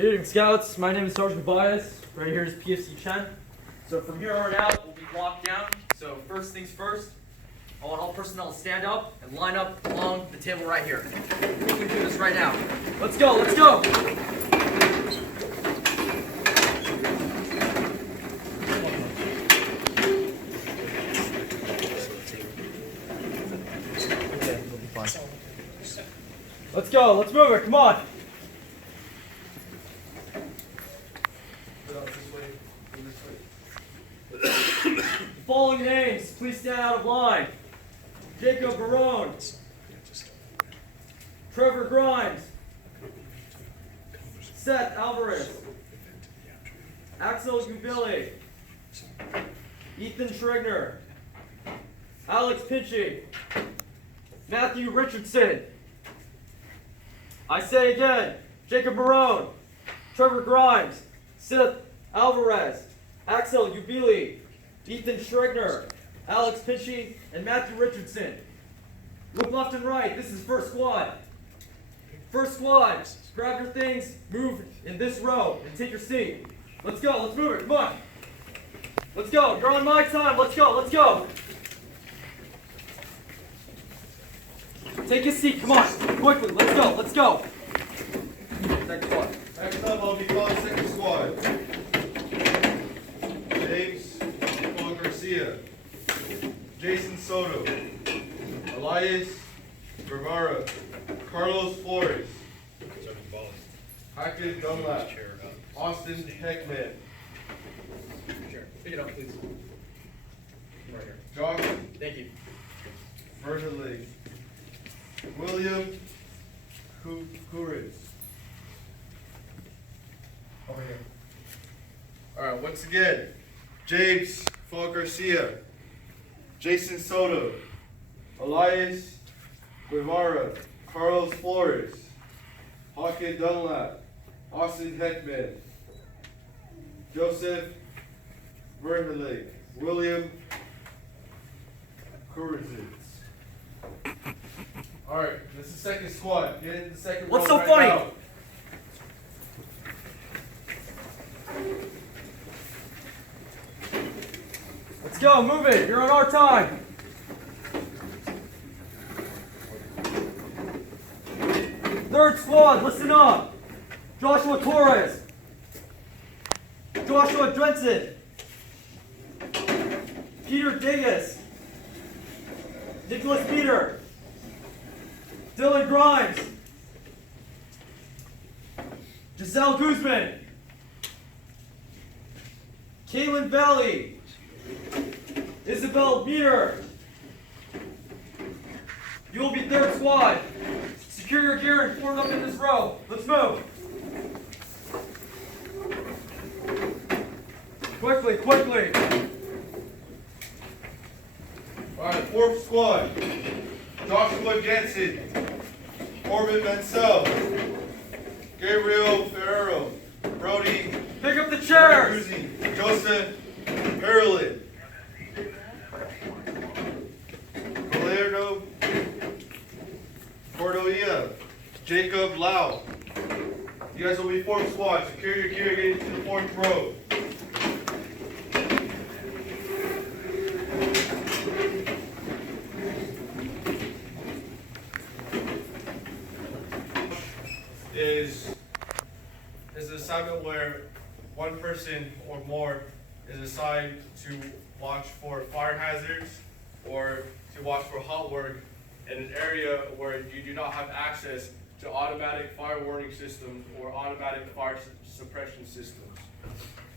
Good evening, Scouts. My name is Sergeant Cabelles. Right here is PFC Chen. So from here on out, we'll be locked down. So first things first, I want all personnel to stand up and line up along the table right here. We can do this right now. Let's go, let's go! Let's go, let's move it, come on! The following names, please stand out of line. Jacob Barone, Trevor Grimes, Seth Alvarez, Axel Gubili, Ethan Schregner, Alex Pinchy, Matthew Richardson. I say again, Jacob Barone, Trevor Grimes, Seth Alvarez, Axel Gubili, Ethan Schregner, Alex Pinchy, and Matthew Richardson. Look left and right. This is first squad. First squad, grab your things, move in this row, and take your seat. Let's go, let's move it, come on. Let's go, you're on my time, let's go, let's go. Take a seat, come on, quickly, let's go, let's go. Second squad. Next up, I'll be calling second squad. James Garcia, Jason Soto, Elias Rivera, Carlos Flores, Hackett Dunlap, Austin Heckman, Pick it up, please. Right here. Josh Thank you. Verhelig, William Courage. Over here. Alright, once again, James Garcia, Jason Soto, Elias Guevara, Carlos Flores, Hackett Dunlap, Austin Heckman, Joseph Verhelig, William Courage. Alright, this is second squad. Get in the second row. What's so right funny? now. Let's go, move it, you're on our time. Third squad, listen up. Joshua Torres, Joshua Drenson, Peter Digas, Nicholas Peter, Dylan Grimes, Giselle Guzman, Kaylin Valley, Isabel Meter. You will be third squad. Secure your gear and form up in this row. Let's move. Quickly, quickly. Alright, fourth squad. Joshua Jensen, Corbin Mansell, Gabriel Ferrero, Brody Pick up the chairs. Marcuzzi, Joseph Perlin, Valerdo Cordoia, Jacob Lau. You guys will be fourth squad. Secure your gear, get into the fourth row. Is an assignment where one person or more is assigned to watch for fire hazards or to watch for hot work in an area where you do not have access to automatic fire warning systems or automatic fire suppression systems.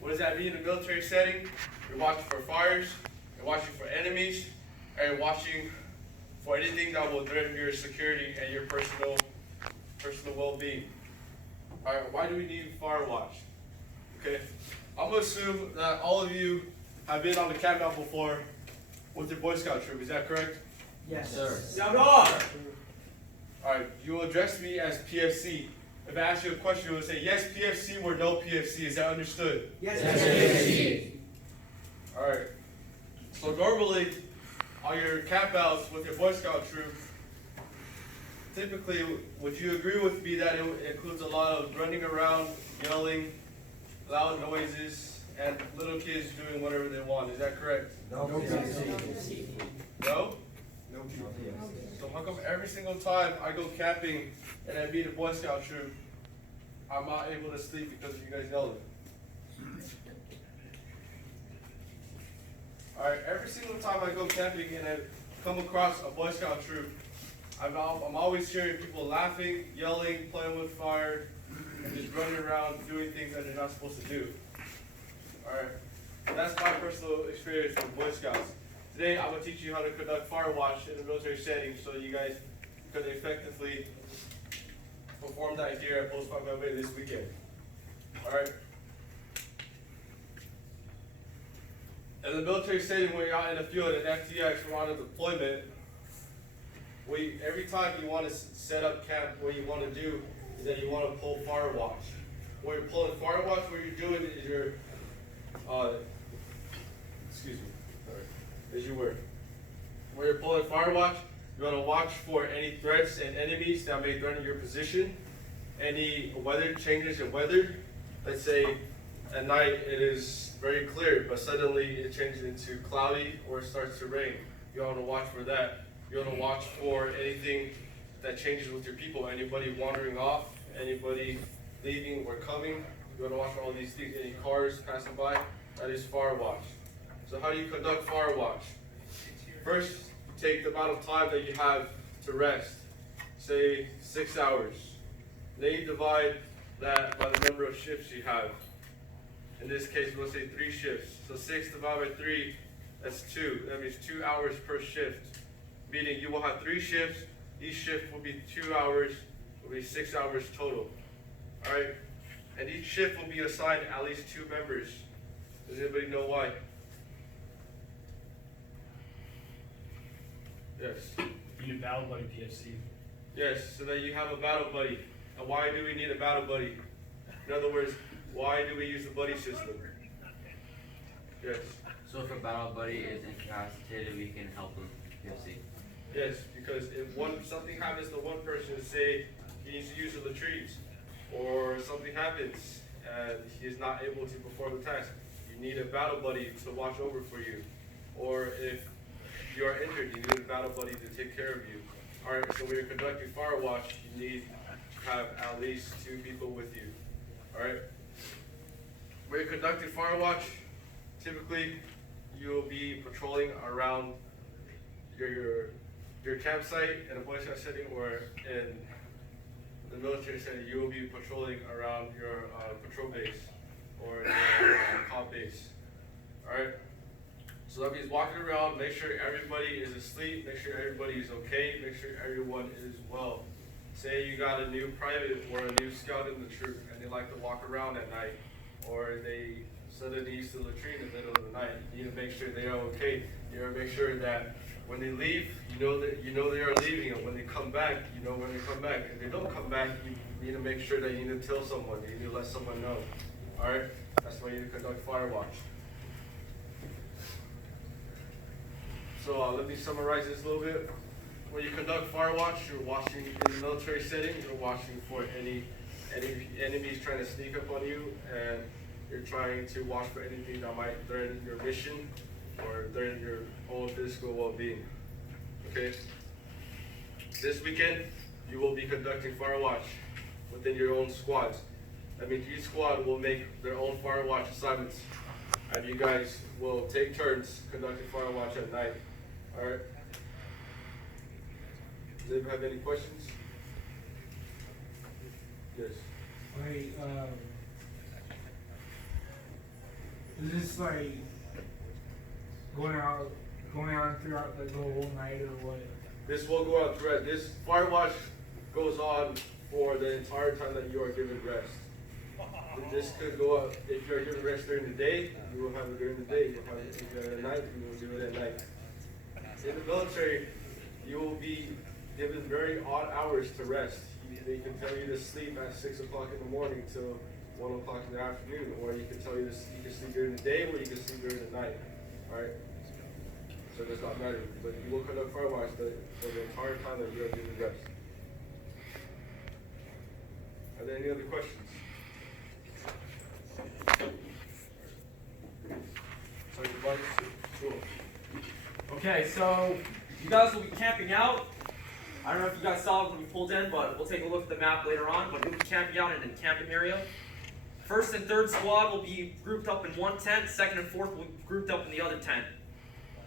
What does that mean in a military setting? You're watching for fires, you're watching for enemies, and you're watching for anything that will threaten your security and your personal well-being. Alright, why do we need fire watch? Okay, I'm gonna assume that all of you have been on the camp before with your Boy Scout troop, is that correct? Yes, sir. Sound on! Alright, you will address me as PFC. If I ask you a question, you will say yes PFC or no PFC, is that understood? Yes, PFC. Alright, so normally on your camp outs with your Boy Scout troop, typically, would you agree with me that it includes a lot of running around, yelling, loud noises, and little kids doing whatever they want? Is that correct? No? No? No. So how come every single time I go camping and I meet a Boy Scout troop, I'm not able to sleep because of you guys yelling? Alright, every single time I go camping and I come across a Boy Scout troop, I'm always hearing people laughing, yelling, playing with fire, and just running around doing things that they're not supposed to do. Alright, that's my personal experience with Boy Scouts. Today I'm going to teach you how to conduct fire watch in a military setting so you guys could effectively perform that here at Post 558 this weekend. Alright. In the military setting, when you're out in the field at FTX, we're on a deployment. Every time you want to set up camp, what you want to do is that you want to pull fire watch. When you're pulling fire watch, what you're doing is you're, when you're pulling fire watch, you want to watch for any threats and enemies that may threaten your position, any weather changes in weather. Let's say at night it is very clear, but suddenly it changes into cloudy or it starts to rain. You want to watch for that. You want to watch for anything that changes with your people, anybody wandering off, anybody leaving or coming. You want to watch for all these things, any cars passing by. That is fire watch. So how do you conduct fire watch? First, you take the amount of time that you have to rest, say 6 hours. Then you divide that by the number of shifts you have. In this case, we'll say 3 shifts. So 6 divided by 3, that's 2. That means 2 hours per shift. Meaning you will have 3 shifts. Each shift will be 2 hours, will be 6 hours total. Alright? And each shift will be assigned at least 2 members. Does anybody know why? Yes. You need a battle buddy PFC. Yes, so that you have a battle buddy. And why do we need a battle buddy? In other words, why do we use the buddy system? Yes. So if a battle buddy is incapacitated, we can help him, PFC. Yes, because if something happens to one person, say he needs to use the latrines, or something happens and he is not able to perform the task, you need a battle buddy to watch over for you. Or if you are injured, you need a battle buddy to take care of you. Alright, so when you're conducting fire watch, you need to have at least 2 people with you. Alright? When you're conducting fire watch, typically you will be patrolling around your campsite in a Boy Scout setting, or in the military setting, you will be patrolling around your patrol base or your comp base. Alright? So that means walking around, make sure everybody is asleep, make sure everybody is okay, make sure everyone is well. Say you got a new private or a new scout in the troop and they like to walk around at night, or they suddenly use the latrine in the middle of the night. You need to make sure they are okay. You need to make sure that when they leave, you know they are leaving, and when they come back, you know when they come back. If they don't come back, you need to make sure that you need to tell someone, you need to let someone know. Alright? That's why you need to conduct fire watch. So let me summarize this a little bit. When you conduct fire watch, you're watching in the military setting, you're watching for any enemies trying to sneak up on you, and you're trying to watch for anything that might threaten your mission or threaten your own physical well-being. Okay? This weekend, you will be conducting fire watch within your own squads. That means each squad will make their own fire watch assignments, and you guys will take turns conducting fire watch at night. Alright? Does anyone have any questions? Yes. Wait, is this like going out throughout the whole night or what? This will go out throughout. This fire watch goes on for the entire time that you are given rest. This could go out if you are given rest during the day. You will have it during the day. You'll have it if you have it at night. You will do it at night. In the military, you will be given very odd hours to rest. They can tell you to sleep at 6 o'clock in the morning till 1 o'clock in the afternoon, or you can tell you you can sleep during the day, or you can sleep during the night. All right. So it does not matter, but you will conduct fire watch for the entire time that you are given rest. Are there any other questions? So you'd like to, cool. Okay, so you guys will be camping out. I don't know if you guys saw it when we pulled in, but we'll take a look at the map later on. But you'll be camping out in a camping area. First and third squad will be grouped up in one tent. Second and fourth will be grouped up in the other tent.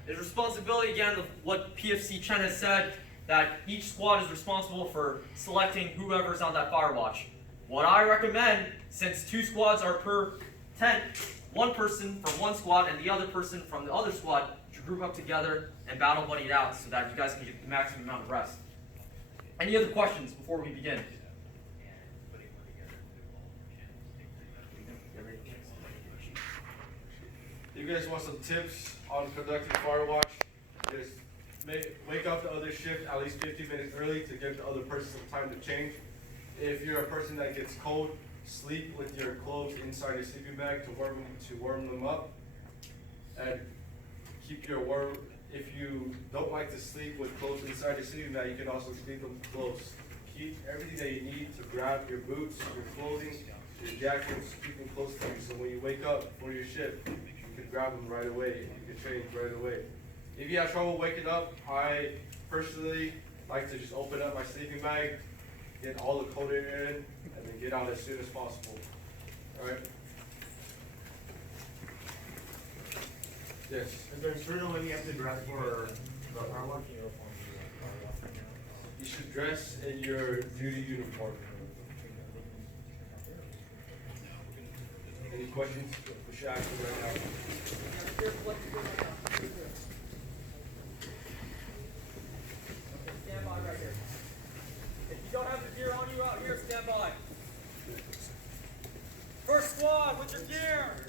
It's responsibility, again, of what PFC Chen has said, that each squad is responsible for selecting whoever's on that fire watch. What I recommend, since 2 squads are per tent, one person from one squad and the other person from the other squad should group up together and battle buddy it out so that you guys can get the maximum amount of rest. Any other questions before we begin? If you guys want some tips on conducting fire watch, just wake up the other shift at least 15 minutes early to give the other person some time to change. If you're a person that gets cold, sleep with your clothes inside your sleeping bag to warm them up, and keep your warm. If you don't like to sleep with clothes inside your sleeping bag, you can also sleep them close. Keep everything that you need to grab your boots, your clothing, your jackets, keep them close to you. So when you wake up for your shift, you can grab them right away. You can change right away. If you have trouble waking up, I personally like to just open up my sleeping bag, get all the cold air in, and then get out as soon as possible. All right? Yes. Is there a certain way you have to dress for the fire watch? You should dress in your duty uniform. Any questions? We should ask them right now. Stand by right here. If you don't have the gear on you out here, stand by. First squad with your gear.